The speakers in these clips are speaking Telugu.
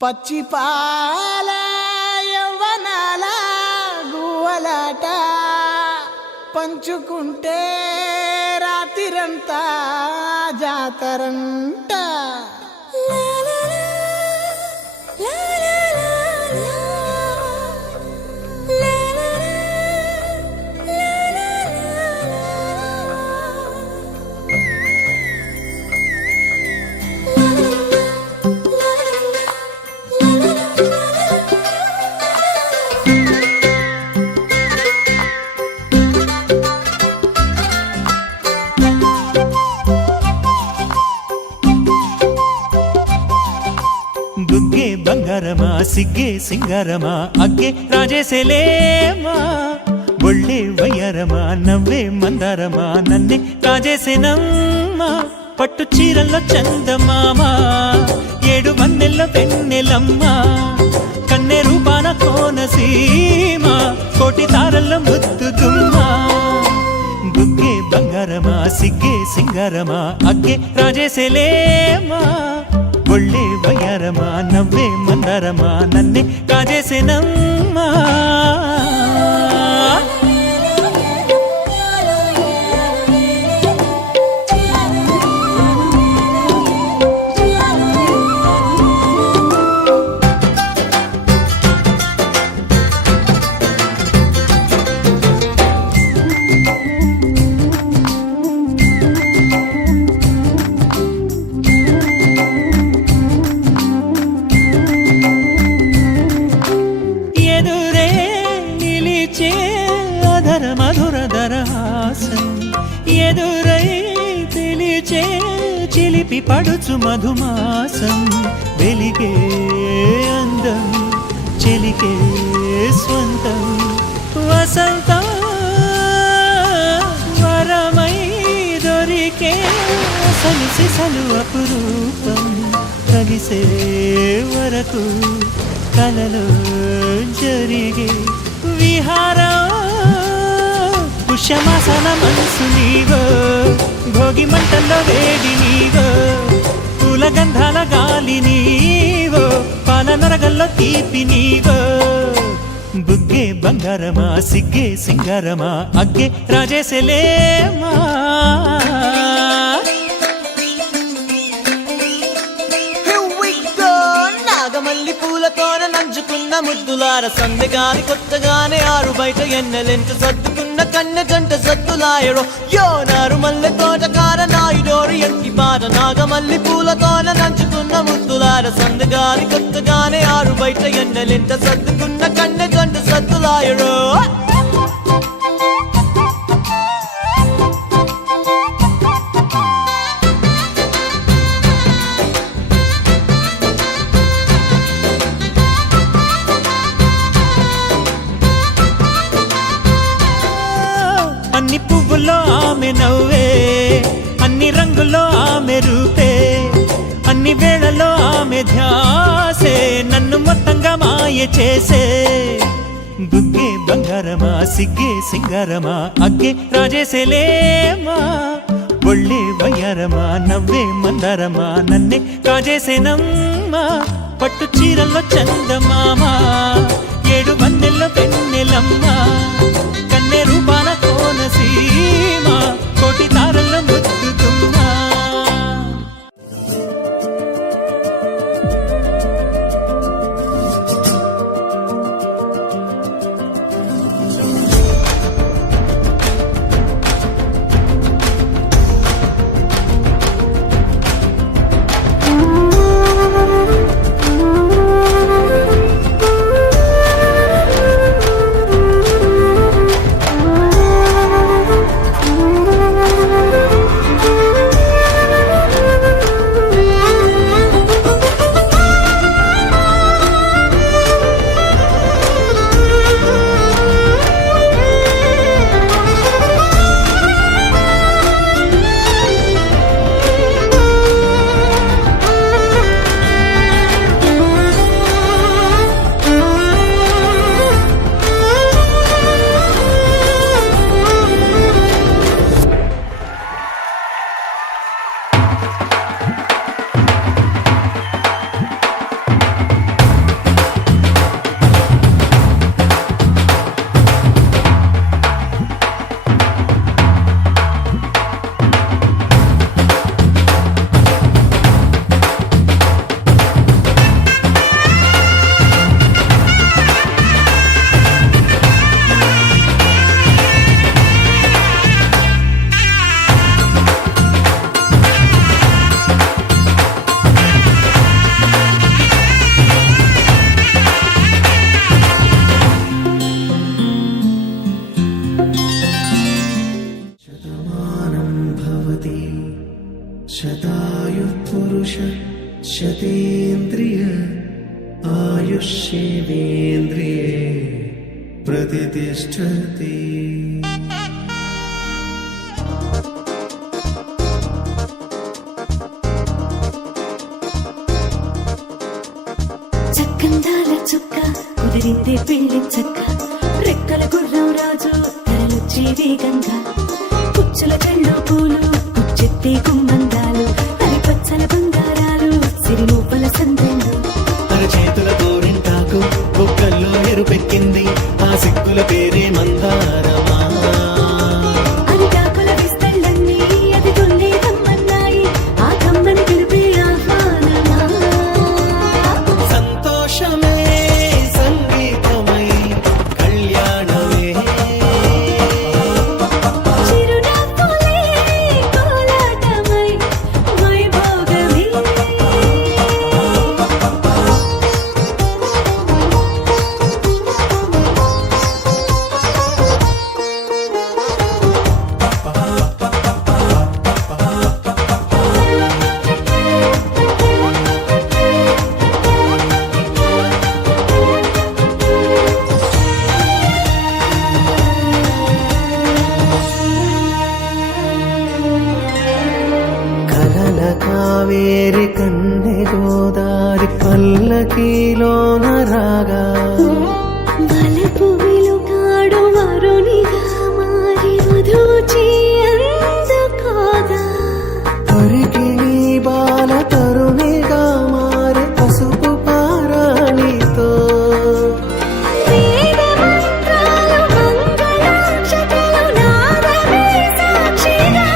పచ్చిపాల యవ్వనాల గువ్వలాట పంచుకుంటే రాత్రిరంతా జాతరంట. బుగ్గే బంగారమా సిగ్గే సింగారమా అగ్గే రాజేసేలేమా ఒళ్ళే వయ్యారమా నవ్వే మందారమా నన్నే కాజేసేనమ్మా పట్టు చీరల్లో చందమామా ఏడు వన్నెల్లో వెన్నెలమ్మా కన్నె రూపాన కోనసీమా కోటి తారల్లో ముద్దుగుమ్మా బుగ్గే బంగారమా సిగ్గే సింగారమా అగ్గే రాజేసేలేమా ఒళ్ళే వయ్యారమా నవ్వే మందారమా నన్నే కాజేసేనమ్మా. ఎదురై పిలిచే చిలిపి పడుచు మధుమాసం వెలిగే అందం చెలికే స్వంతం వసంతం వరమై దొరికే సలిసి సలు అపురూపం కలిసే వరకు కలలో జరిగే విహారం పుష్యమాసన మనసు నీవో భోగి మంటల్లో వేడి నీవో పూల గంధాల గాలి నీవో పాల నరగల్లో తీపి నీవో బుగ్గే బంగారమా సిగ్గే సింగారమా అగ్గే రాజేసేలేమా. నాగమల్లి పూలతోన నంచుకున్న ముద్దులార సందెగాని కొత్తగానే ఆరు బయట ఎన్నెలెంట సర్దుకున్న కన్నె జంట సద్దులాయడో యోనారు మల్లె తోటకార నాయుడోరు ఎంకి పాట నాగమల్లి పూలతోన నంచుకున్న ముద్దులార సందెగాని కొత్తగానే ఆరు బయట ఎన్నెలెంట సర్దుకున్న కన్నె జంట సద్దులాయడో. అన్ని పువ్వుల్లో ఆమె నవ్వే అన్ని రంగుల్లో ఆమె రూపే అన్ని వేళల్లో ఆమె ధ్యాసే నన్ను మొత్తంగా మాయ చేసే బుగ్గే బంగారమా సిగ్గే సింగారమా అగ్గే రాజేసేలేమా ఒళ్ళే వయ్యారమా నవ్వే మందారమా నన్నే కాజేసేనమ్మా పట్టు చీరల్లో చందమామా ఏడు వన్నెల్లో వెన్నెలమ్మా కన్నె రూపాన కోనసీమా కోటి తారల్లో ముద్దుగుమ్మా. यशतेन्द्रिय आयुष्येवेन्द्रिये प्रतिष्ठति చక్కందాల చుక్క కుదిరిందే పెళ్లి చక్క రెక్కల గుర్రం రాజు తరలొచ్చే వేగంగా పుచ్చుల చెళ్ళు పూలు పుచ్చెత్తే గుమ్మందాలు అరిపచ్చల బంగారాలు సిరిమూపల సందెళ్ళు అరచేతుల గోరింటాకు బొక్కల్లో ఎరుపెక్కింది ఆ సిగ్గుల పేరే మందారమా అరిటాకుల విస్తళ్ళన్నీ అది తొల్లే కమ్మన్నాయి ఆ కమ్మని పిలిపే ఆహ్వానమా సంతోషమే సంగీతమై కళ్యాణమే చిరునవ్వులే కోలాటమై వైభోగమే కలల కావేరి కన్నె గోదారి పల్లకీలోన రాగా వలపు వెలుగాడు వరునిగా మారి వధూచి అందుకోగా పరికి నీ బాల తరుణిగా మారి పసుపు పారాణితో వేద మంత్రాలు మంగళాక్షతలు నాదమే సాక్షిగా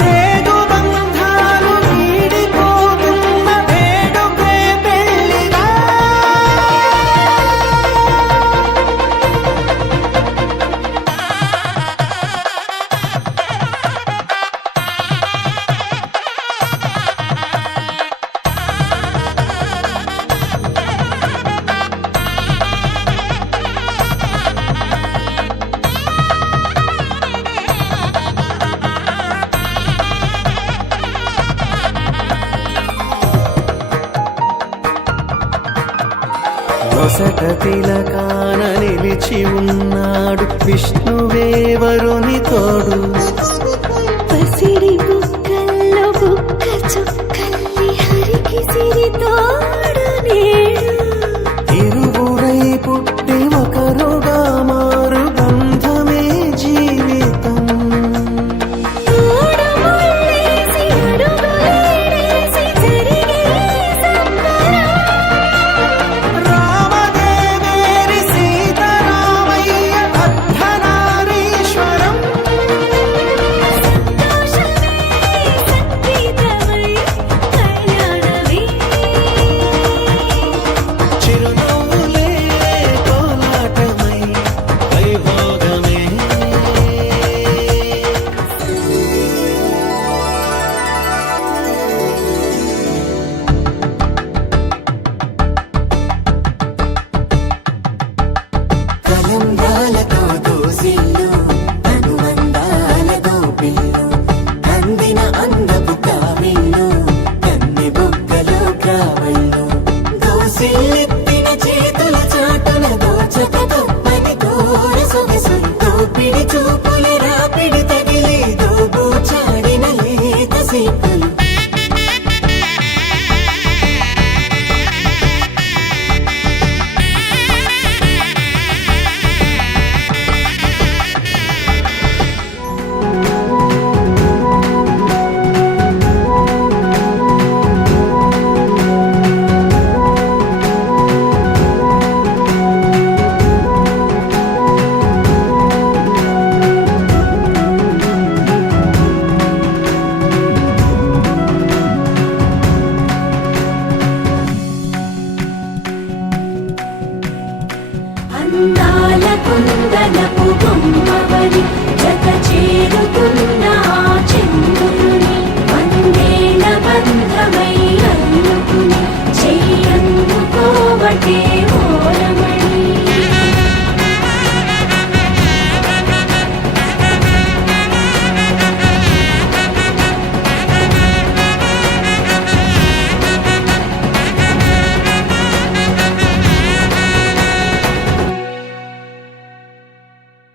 పేగు బంధాలు వీడిపోతున్న వేడుకే పెళ్లిగా నొసట తిలకాన నిలిచి ఉన్నాడు విష్ణువే వరుని తోడు పసిడి బుక్కల్లో బుక్క చుక్కల్లి హరికి సిరి తోడు నేడు ఇరువురై పుట్టి ఒకరుగా మారు బంధమే జీవితం తోడు ముళ్ళేసి అడుగులేసి జరిగే సంబరం రామదేవేరి సీతారామయ్య అర్ధనారీశ్వరం సంతోషమే సంగీతమై కళ్యాణమే చిరునవ్వులే కోలాటమై వైభోగమే కలంబాలతో దోసిల్లు అనువందాలతో పిల్లు అందిన అందపు కావిల్లు కన్నె బుగ్గలో గ్రావళ్ళు దోసిల్లెత్తిన చేతుల చాటున దోచక తప్పని దూర సొగసు దోపిడి చూపుల రాపిడి